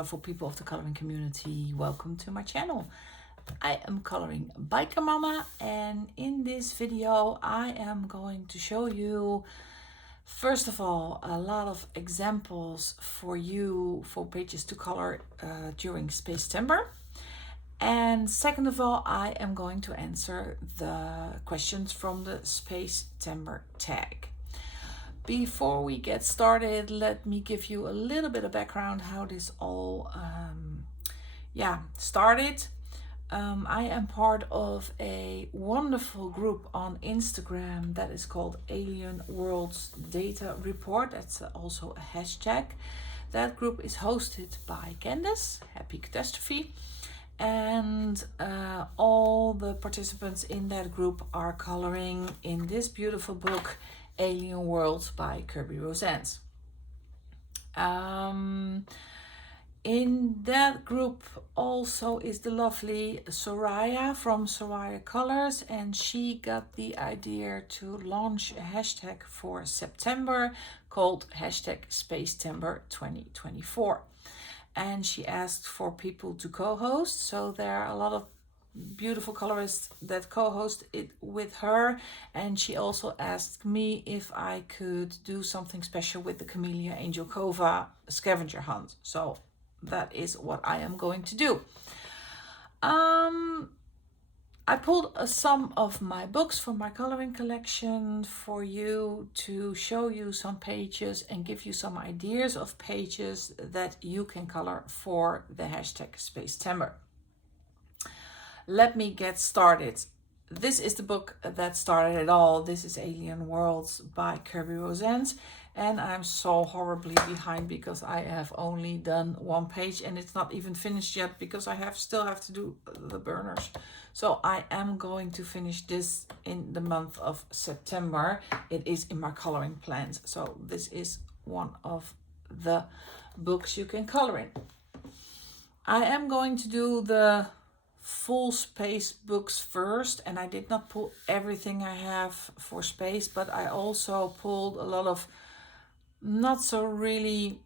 colorful people of the coloring community. Welcome to my channel. I am Coloring Biker Mama, and in this video I am going to show you, first of all, a lot of examples for you for pages to color during Spacetember. And second of all, I am going to answer the questions from the Spacetember tag. Before we get started, let me give you a little bit of background how this all started. I am part of a wonderful group on Instagram that is called Alien Worlds Data Report. That's also a hashtag. That group is hosted by Candace, Happy Catastrophe, and all the participants in that group are coloring in this beautiful book, Alien Worlds by Kirby Rosens. In that group also is the lovely Soraya from Soraya Colors, and she got the idea to launch a hashtag for September called hashtag Spacetember 2024. And she asked for people to co-host, so there are a lot of beautiful colorists that co-host it with her, and she also asked me if I could do something special with the Camellia Angel Cova scavenger hunt. So that is what I am going to do. I pulled some of my books from my coloring collection for you to show you some pages and give you some ideas of pages that you can color for the hashtag Spacetember. Let me get started. This is the book that started it all. This is Alien Worlds by Kirby Rosens, and I'm so horribly behind because I have only done one page and it's not even finished yet because I still have to do the burners. So I am going to finish this in the month of September. It is in my coloring plans. So this is one of the books you can color in. I am going to do the full space books first, and I did not pull everything I have for space, but I also pulled a lot of not so very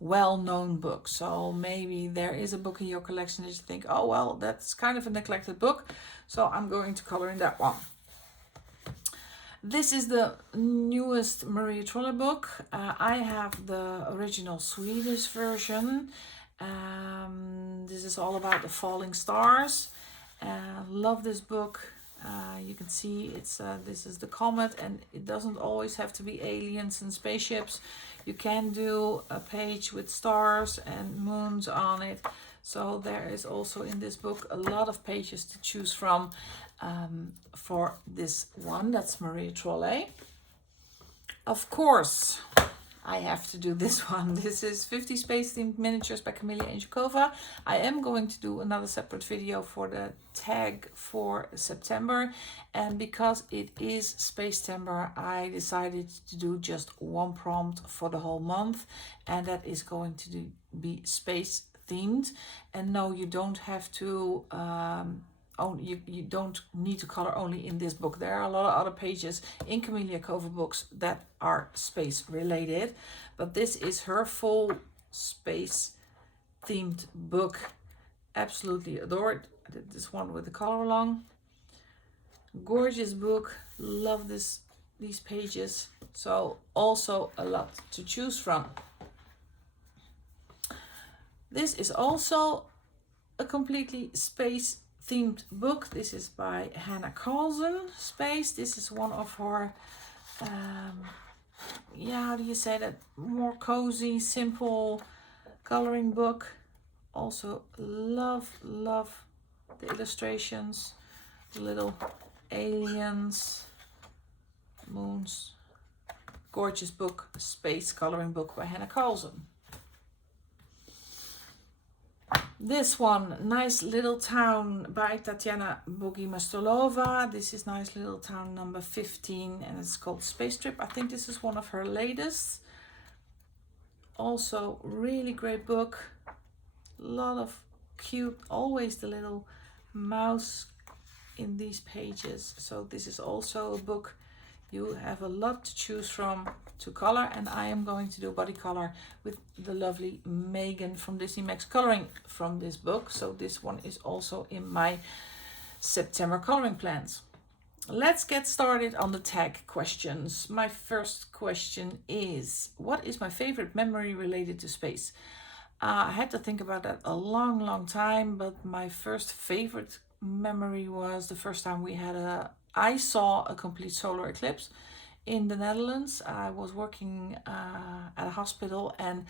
well-known books. So maybe there is a book in your collection that you think, oh well, that's kind of a neglected book, so I'm going to color in that one. This is the newest Maria Trolle book. I have the original Swedish version. This is all about the falling stars. Love this book. You can see this is the comet, and it doesn't always have to be aliens and spaceships. You can do a page with stars and moons on it. So there is also in this book a lot of pages to choose from for this one. That's Maria Trolle. Of course, I have to do this one. This is 50 Space Themed Miniatures by Camellia Angel Cova. I am going to do another separate video for the tag for September. And because it is Spacetember, I decided to do just one prompt for the whole month. And that is going to be space themed. And no, you don't have to... you don't need to color only in this book. There are a lot of other pages in Camellia Cova books that are space related, but this is her full space themed book. Absolutely adored. I did this one with the color along. Gorgeous book. Love these pages. So also a lot to choose from. This is also a completely space themed book. This is by Hannah Carlson, Space. This is one of her, how do you say that, more cozy, simple coloring book. Also love the illustrations, the little aliens, moons. Gorgeous book, space coloring book by Hannah Carlson. This one, Nice Little Town by Tatiana Bogimastolova. This is Nice Little Town number 15, and it's called Space Trip. I think this is one of her latest. Also really great book. A lot of cute, always the little mouse in these pages. So this is also a book You have a lot to choose from to color, and I am going to do body color with the lovely Megan from Disney Max Coloring from this book. So this one is also in my September coloring plans. Let's get started on the tag questions. My first question is, what is my favorite memory related to space? I had to think about that a long time, but my first favorite memory was the first time I saw a complete solar eclipse in the Netherlands. I was working at a hospital, and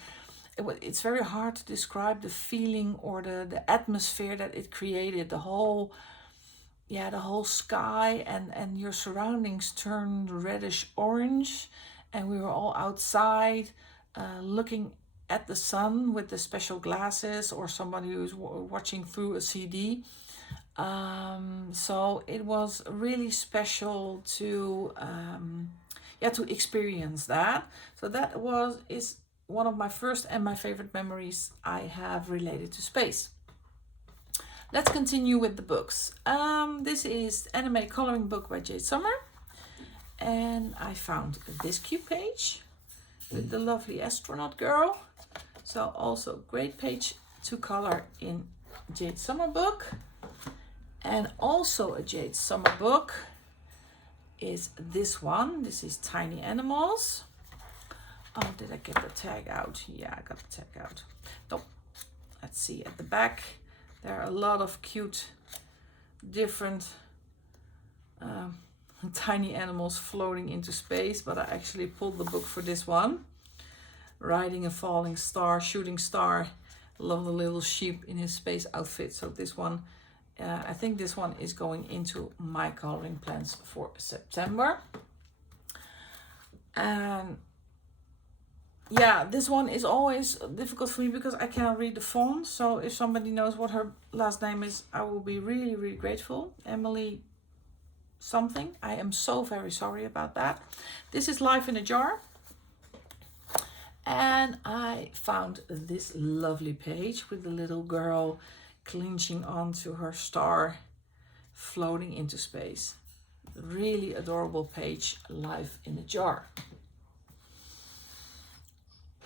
it's very hard to describe the feeling or the atmosphere that it created. The whole sky and your surroundings turned reddish orange, and we were all outside looking at the sun with the special glasses, or somebody who's watching through a CD. So it was really special to experience that. So that is one of my first and my favorite memories I have related to space. Let's continue with the books. This is Animated Coloring Book by Jade Summer, and I found this cute page with the lovely astronaut girl. So also great page to color in Jade Summer book. And also a Jade Summer book is this one. This is Tiny Animals. Oh, did I get the tag out? Yeah, I got the tag out. No, let's see at the back. There are a lot of cute, different tiny animals floating into space, but I actually pulled the book for this one. Riding a falling star, shooting star. Love the little sheep in his space outfit. So this one, I think this one is going into my coloring plans for September. And yeah, this one is always difficult for me because I cannot read the font. So if somebody knows what her last name is, I will be really grateful. Emily something. I am so very sorry about that. This is Life in a Jar. And I found this lovely page with the little girl clinching onto her star, floating into space. Really adorable page, Life in a Jar.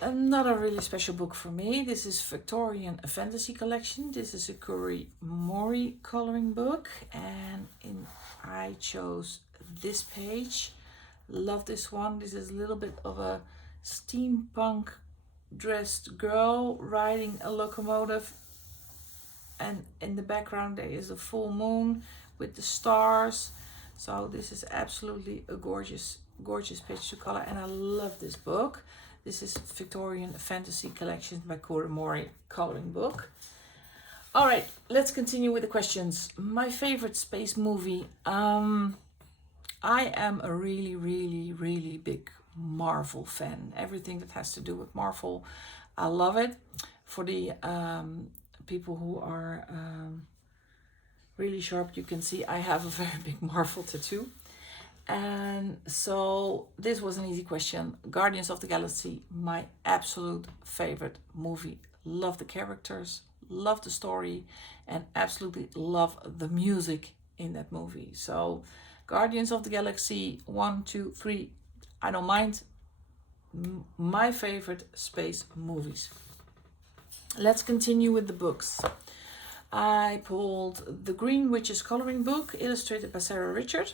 Another really special book for me. This is Victorian Fantasy Collection. This is a Curry Mori coloring book, and I chose this page. Love this one. This is a little bit of a steampunk dressed girl riding a locomotive, and in the background there is a full moon with the stars. So this is absolutely a gorgeous page to color, and I love this book. This is Victorian Fantasy Collection by Curry Mori coloring book. All right, let's continue with the questions. My favorite space movie. I am a really big Marvel fan. Everything that has to do with Marvel, I love it. For the people who are really sharp, you can see I have a very big Marvel tattoo. And so this was an easy question. Guardians of the Galaxy, my absolute favorite movie. Love the characters, love the story, and absolutely love the music in that movie. So Guardians of the Galaxy 1, 2, 3, I don't mind. My favorite space movies. Let's continue with the books. I pulled the Green Witch's coloring book, illustrated by Sarah Richard.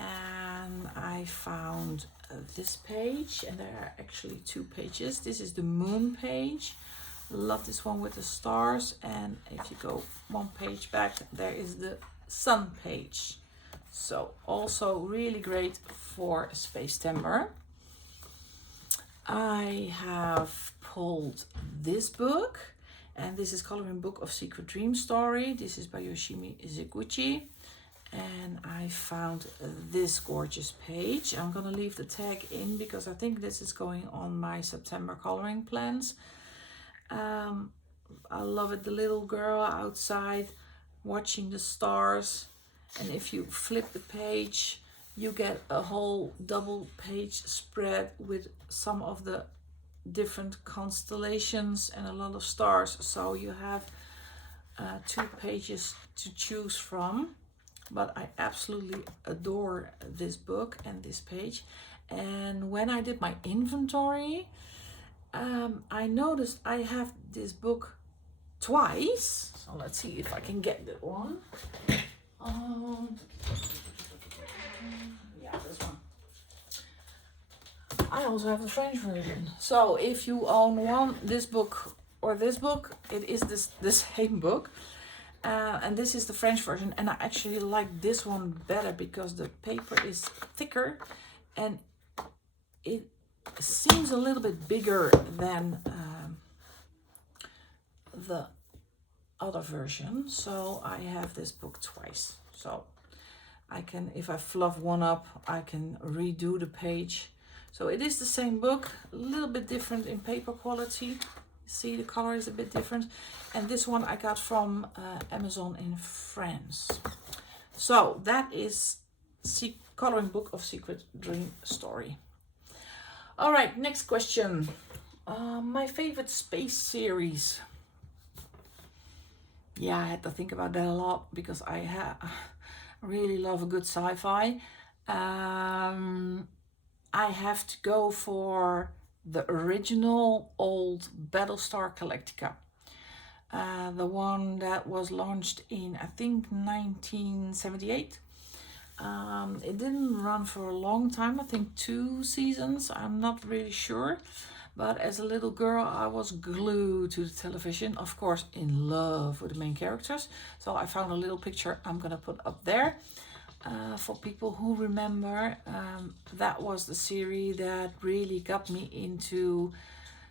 And I found this page, and there are actually two pages. This is the moon page. Love this one with the stars. And if you go one page back, there is the sun page. So also really great for Spacetember. I have pulled this book, and this is Coloring Book of Secret Dream Story. This is by Yoshimi Ziguchi. And I found this gorgeous page. I'm gonna leave the tag in because I think this is going on my September coloring plans. I love it. The little girl outside watching the stars. And if you flip the page, you get a whole double page spread with some of the different constellations and a lot of stars. So you have 2 pages to choose from. but I absolutely adore this book and this page. And when I did my inventory, I noticed I have this book twice. So let's see if I can get that one. Yeah, this one. I also have the French version. So if you own this book or this book, it is the same book. And this is the French version, and I actually like this one better because the paper is thicker and it seems a little bit bigger than the other version. So I have this book twice. So I can, if I fluff one up, I can redo the page. So it is the same book, a little bit different in paper quality. See, the color is a bit different. And this one I got from Amazon in France. So that is Coloring Book of Secret Dream Story. All right, next question. My favorite space series. Yeah, I had to think about that a lot because I really love a good sci-fi. I have to go for the original old Battlestar Galactica. The one that was launched in, I think, 1978. It didn't run for a long time, I think 2 seasons, I'm not really sure. But as a little girl, I was glued to the television, of course, in love with the main characters. So I found a little picture I'm gonna put up there. For people who remember, that was the series that really got me into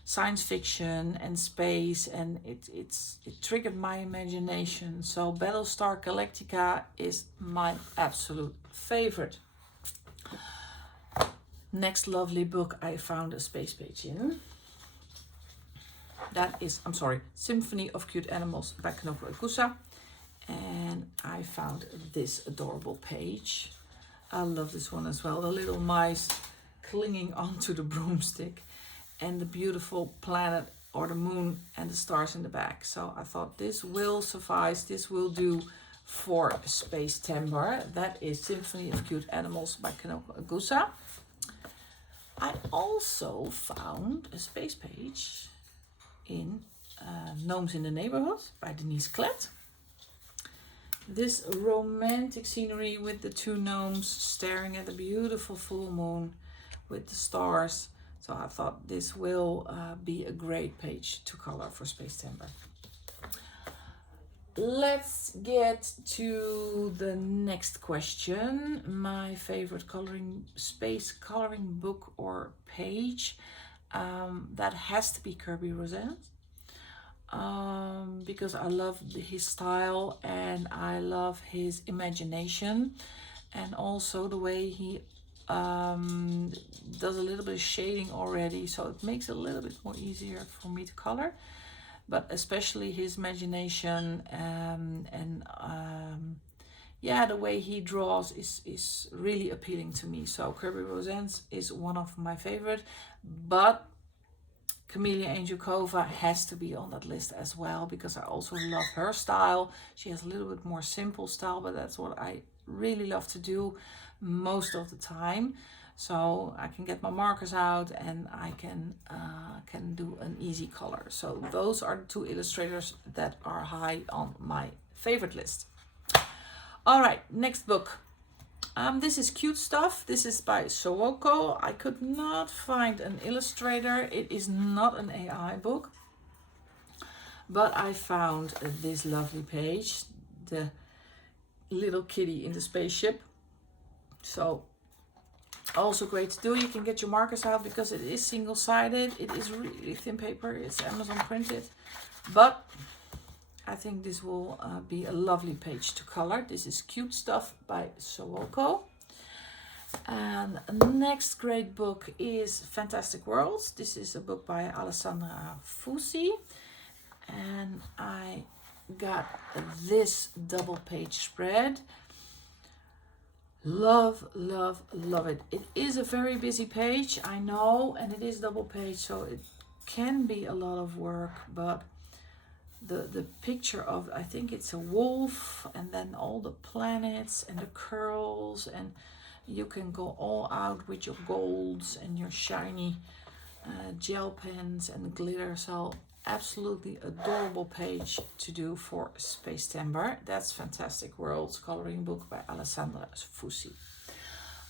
science fiction and space, and it triggered my imagination. So Battlestar Galactica is my absolute favorite. Next lovely book I found a space page in. That is, I'm sorry, Symphony of Cute Animals by coloringbook. And I found this adorable page. I love this one as well. The little mice clinging onto the broomstick and the beautiful planet or the moon and the stars in the back. So I thought this will suffice. This will do for Spacetember. That is Symphony of Cute Animals by coloringbook. I also found a space page in Gnomes in the Neighborhood by Denise Klett. This romantic scenery with the 2 gnomes staring at the beautiful full moon with the stars. So I thought this will be a great page to color for Spacetember. Let's get to the next question. My favorite space coloring book or page. That has to be Kirby Rosen. Because I love his style and I love his imagination, and also the way he does a little bit of shading already, so it makes it a little bit more easier for me to color. But especially his imagination yeah, the way he draws is really appealing to me. So Kirby Rosen is one of my favorite, but Camelia Angelkova has to be on that list as well because I also love her style. She has a little bit more simple style, but that's what I really love to do most of the time. So I can get my markers out and I can do an easy color. So those are the 2 illustrators that are high on my favorite list. All right, next book. This is Cute Stuff. This is by Sowoko. I could not find an illustrator. It is not an AI book. But I found this lovely page. The little kitty in the spaceship. So also great to do. You can get your markers out because it is single-sided. It is really thin paper. It's Amazon printed. But I think this will be a lovely page to color. This is Cute Stuff by Sowoko. And the next great book is Fantastic Worlds. This is a book by Alessandra Fusi. And I got this double page spread. Love, love, love it. It is a very busy page, I know, and it is double page, so it can be a lot of work, but the picture of, I think it's a wolf, and then all the planets and the curls, and you can go all out with your golds and your shiny gel pens and glitter. So absolutely adorable page to do for Spacetember. That's Fantastic Worlds coloring book by Alessandra Fusi.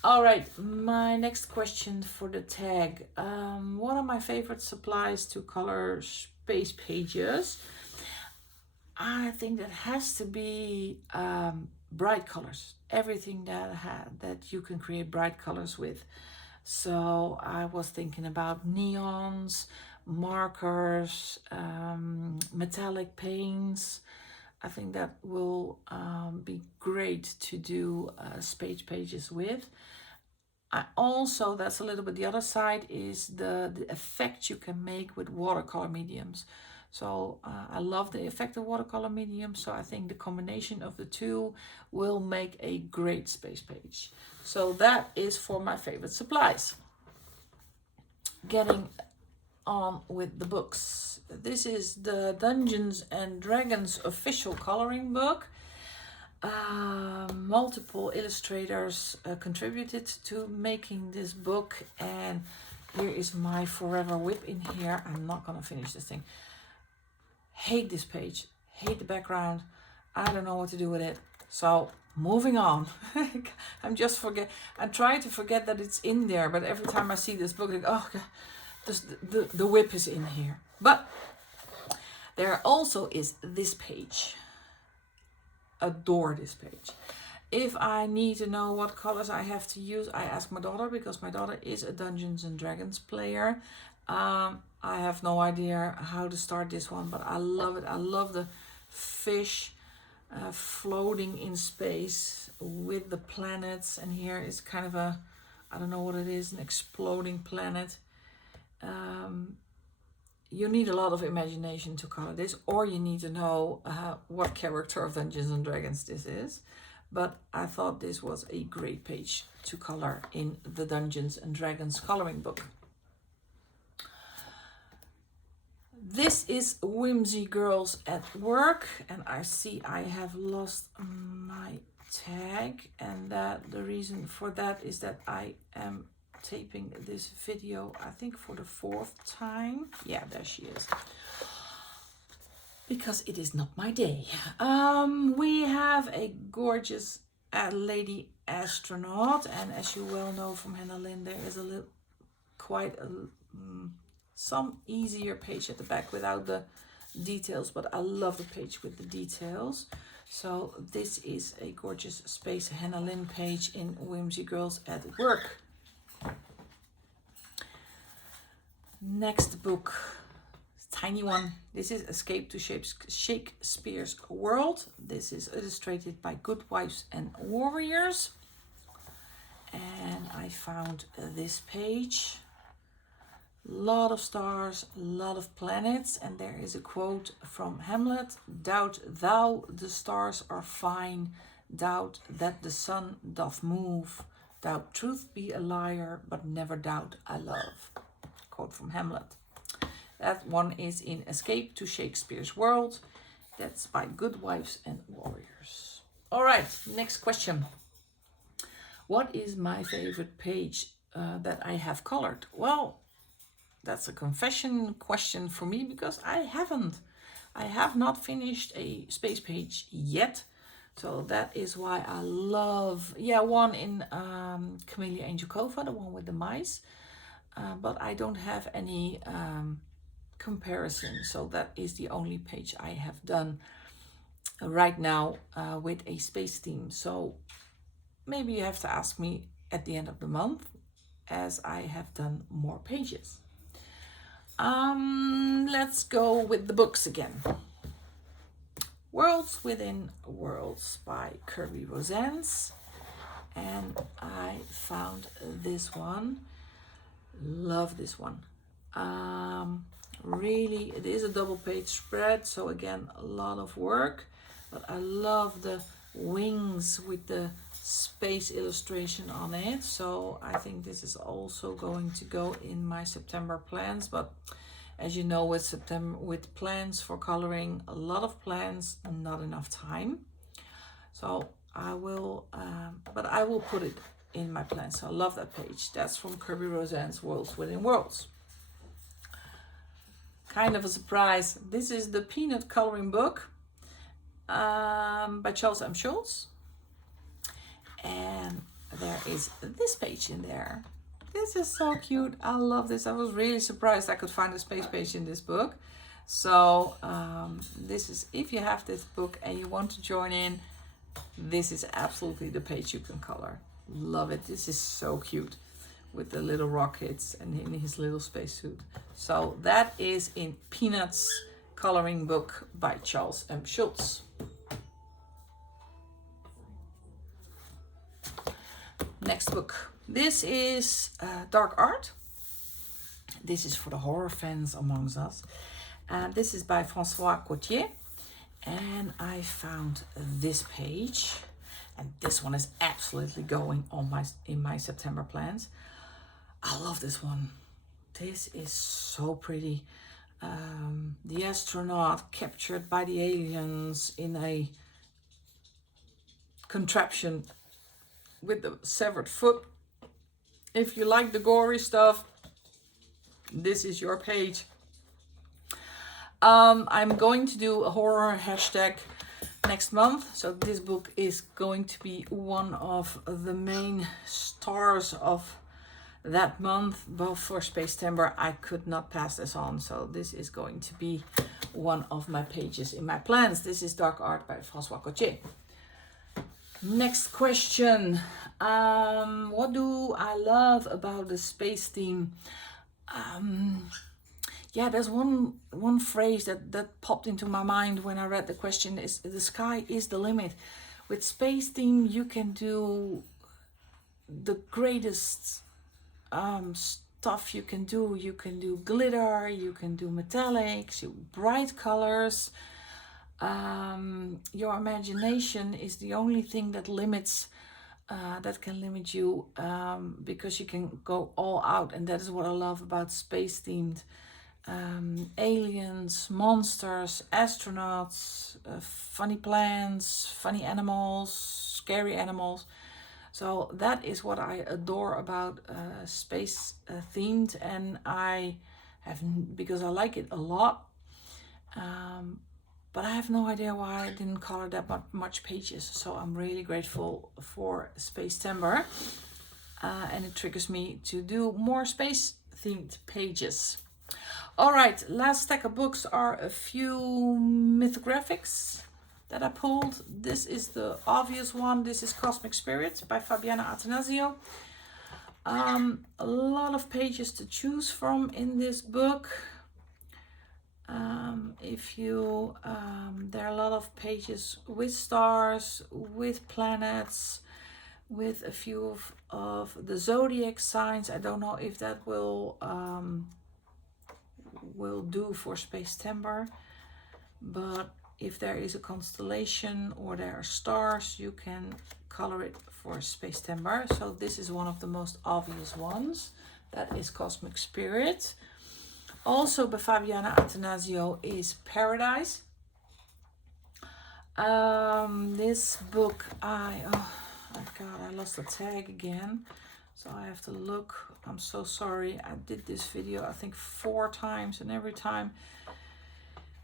All right, my next question for the tag. One of my favorite supplies to color space pages, I think that has to be bright colors. Everything that you can create bright colors with. So I was thinking about neons, markers, metallic paints. I think that will be great to do space pages with. I also, that's a little bit the other side, is the effect you can make with watercolor mediums. So I love the effect of watercolor mediums, so I think the combination of the two will make a great space page. So that is for my favorite supplies. Getting on with the books. This is the Dungeons and Dragons official coloring book. Multiple illustrators contributed to making this book, and here is my forever whip in here. I'm not gonna finish this thing. Hate this page, hate the background. I don't know what to do with it. So moving on. I'm trying to forget that it's in there, but every time I see this book, I go, oh God, the whip is in here. But there also is this page. Adore this page. If I need to know what colors I have to use, I ask my daughter, because my daughter is a Dungeons and Dragons player. I have no idea how to start this one, but I love it. I love the fish floating in space with the planets, and here is kind of a, I don't know what it is, an exploding planet. You need a lot of imagination to color this, or you need to know what character of Dungeons and Dragons this is. But I thought this was a great page to color in the Dungeons and Dragons coloring book. This is Whimsy Girls at Work, and I see I have lost my tag, and that the reason for that is that I am taping this video, I think for the 4th time. Yeah, there she is. Because it is not my day. We have a gorgeous lady astronaut, and as you well know from Hannah Lynn, there is some easier page at the back without the details, but I love the page with the details. So this is a gorgeous Space Hannah Lynn page in Whimsy Girls at Work. Next book, tiny one. This is Escape to Shakespeare's World. This is illustrated by Good Wives and Warriors. And I found this page. Lot of stars, lot of planets, and there is a quote from Hamlet: "Doubt thou the stars are fine, doubt that the sun doth move, doubt truth be a liar, but never doubt I love." Quote from Hamlet. That one is in Escape to Shakespeare's World. That's by Good Wives and Warriors. All right, next question. What is my favorite page that I have colored? Well, that's a confession question for me, because I have not finished a space page yet. So that is why I love, one in Camellia Angel Cova, the one with the mice. But I don't have any comparison. So that is the only page I have done right now with a space theme. So maybe you have to ask me at the end of the month, as I have done more pages. Let's go with the books again. Worlds Within Worlds by Kirby Rosens. And I found this one. Love this one. Really, it is a double page spread, so again, a lot of work. But I love the wings with the space illustration on it, so I think this is also going to go in my September plans. But As you know, with September, with plans for coloring, a lot of plans, not enough time. So I will, but I will put it in my plans. So I love that page. That's from Kirby Roseanne's Worlds Within Worlds. Kind of a surprise. This is the Peanut Coloring Book by Charles M. Schulz. And there is this page in there. This is so cute. I love this. I was really surprised I could find a space page in this book. So this is, if you have this book and you want to join in, this is absolutely the page you can color. Love it. This is so cute with the little rockets and in his little spacesuit. So that is in Peanuts Coloring Book by Charles M. Schulz. Next book. This is Dark Art. This is for the horror fans amongst us. This is by François Cotier. And I found this page. And this one is absolutely going on in my September plans. I love this one. This is so pretty. The astronaut captured by the aliens in a contraption with the severed foot. If you like the gory stuff, this is your page. I'm going to do a horror hashtag next month, so this book is going to be one of the main stars of that month. Both for Spacetember, I could not pass this on, so this is going to be one of my pages in my plans. This is Dark Art by François Cotier. Next question. What do I love about the space theme? Yeah, there's one phrase that popped into my mind when I read the question, is the sky is the limit. With space theme, you can do the greatest stuff you can do. You can do glitter, you can do metallics, bright colors. Your imagination is the only thing that limits, that can limit you, because you can go all out, and that is what I love about space themed aliens, monsters, astronauts, funny plants, funny animals, scary animals. So that is what I adore about space themed, and I have, because I like it a lot. But I have no idea why I didn't color that much pages. So I'm really grateful for Spacetember. And it triggers me to do more space themed pages. All right, last stack of books are a few mythographics that I pulled. This is the obvious one. This is Cosmic Spirit by Fabiana Attanasio. A lot of pages to choose from in this book. There are a lot of pages with stars, with planets, with a few of the zodiac signs. I don't know if that will do for Spacetember, but if there is a constellation or there are stars, you can color it for Spacetember. So this is one of the most obvious ones. That is Cosmic Spirit. Also by Fabiana Attanasio is Paradise. This book, oh God, I lost the tag again. So I have to look. I'm so sorry. I did this video, I think 4 times, and every time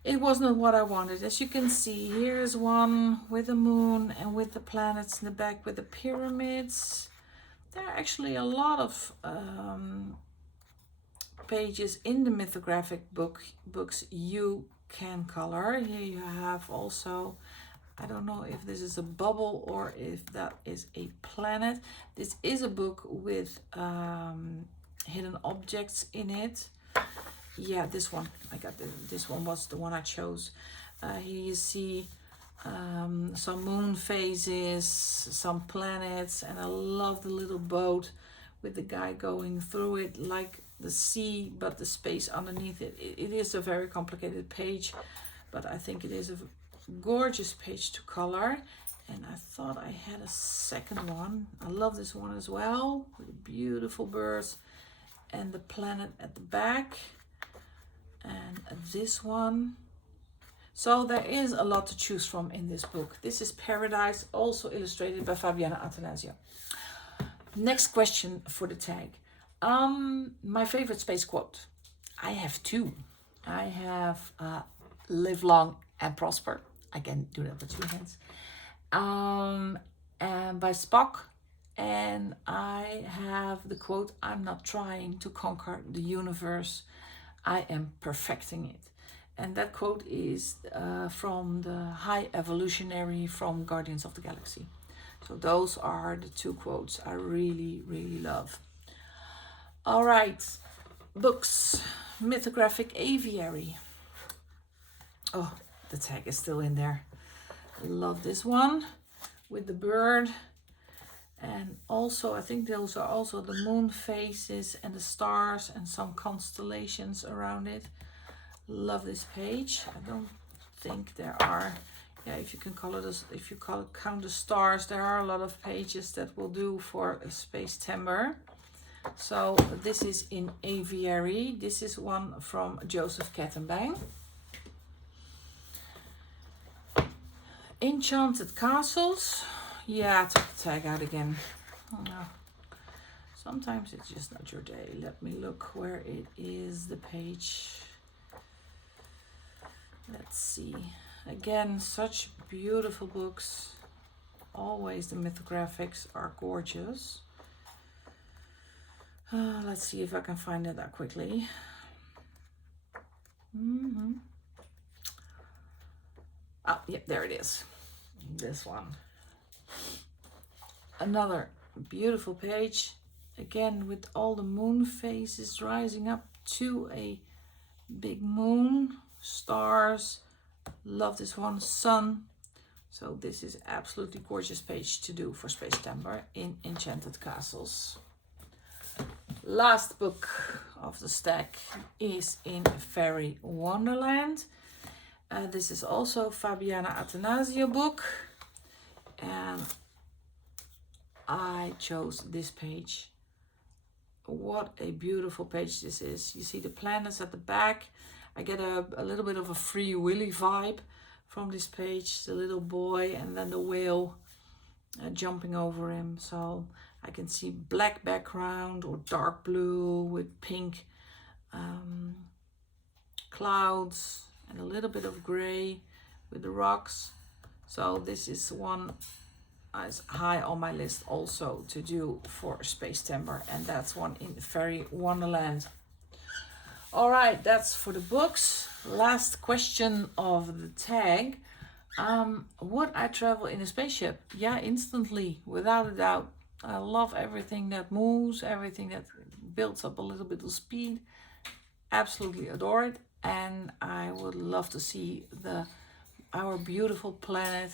it wasn't what I wanted. As you can see, here's one with the moon and with the planets in the back with the pyramids. There are actually a lot of pages in the mythographic books you can color. Here you have also, I don't know if this is a bubble or if that is a planet. This is a book with hidden objects in it. Yeah, this one, this one was the one I chose. Here you see some moon phases, some planets, and I love the little boat with the guy going through it like the sea, but the space underneath it. It is a very complicated page, but I think it is a gorgeous page to color. And I thought I had a second one. I love this one as well, with the beautiful birds and the planet at the back. and this one. So there is a lot to choose from in this book. This is Paradise, also illustrated by Fabiana Attanasio. Next question for the tag. My favorite space quote. I have two. I have live long and prosper. I can do that with two hands. And by Spock. And I have the quote, I'm not trying to conquer the universe. I am perfecting it. And that quote is from the High Evolutionary from Guardians of the Galaxy. So those are the two quotes I really, really love. All right, books. Mythographic Aviary. Oh, the tag is still in there. Love this one with the bird. And also, I think those are also the moon phases and the stars and some constellations around it. Love this page. I don't think there are, yeah, if you can call it, if you count the stars, there are a lot of pages that will do for a Spacetember. So this is in Aviary. This is one from Joseph Kettenbang. Enchanted Castles. Yeah, I took the tag out again. Oh, no. Sometimes it's just not your day. Let me look where it is, the page. Let's see. Again, such beautiful books. Always the mythographics are gorgeous. Let's see if I can find it that quickly. Oh, yeah, there it is. This one. Another beautiful page. Again, with all the moon phases rising up to a big moon. Stars. Love this one. Sun. So this is absolutely gorgeous page to do for Spacetember in Enchanted Castles. Last book of the stack is in Fairy Wonderland. This is also Fabiana Attanasio book. And I chose this page. What a beautiful page this is. You see the planets at the back. I get a little bit of a Free Willy vibe from this page. The little boy and then the whale jumping over him. So I can see black background or dark blue with pink clouds and a little bit of gray with the rocks. So this is one is high on my list also to do for Spacetember, and that's one in Fairy Wonderland. All right, that's for the books. Last question of the tag. Would I travel in a spaceship? Yeah, instantly, without a doubt. I love everything that moves, everything that builds up a little bit of speed. Absolutely adore it. And I would love to see our beautiful planet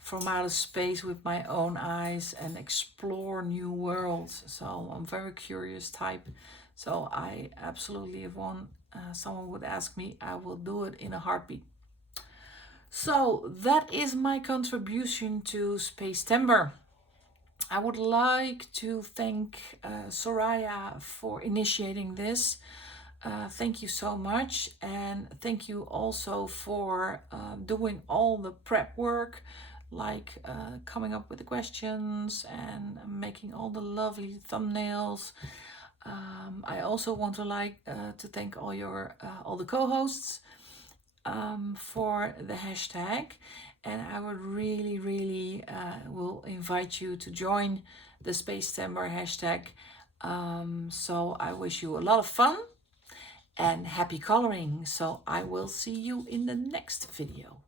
from outer space with my own eyes and explore new worlds. So I'm very curious type. So I absolutely, if someone would ask me, I will do it in a heartbeat. So that is my contribution to Spacetember. I would like to thank Soraya for initiating this. Thank you so much, and thank you also for doing all the prep work, like coming up with the questions and making all the lovely thumbnails. I also want to thank all the co-hosts for the hashtag, and I would really will invite you to join the Spacetember hashtag. So I wish you a lot of fun and happy coloring. So I will see you in the next video.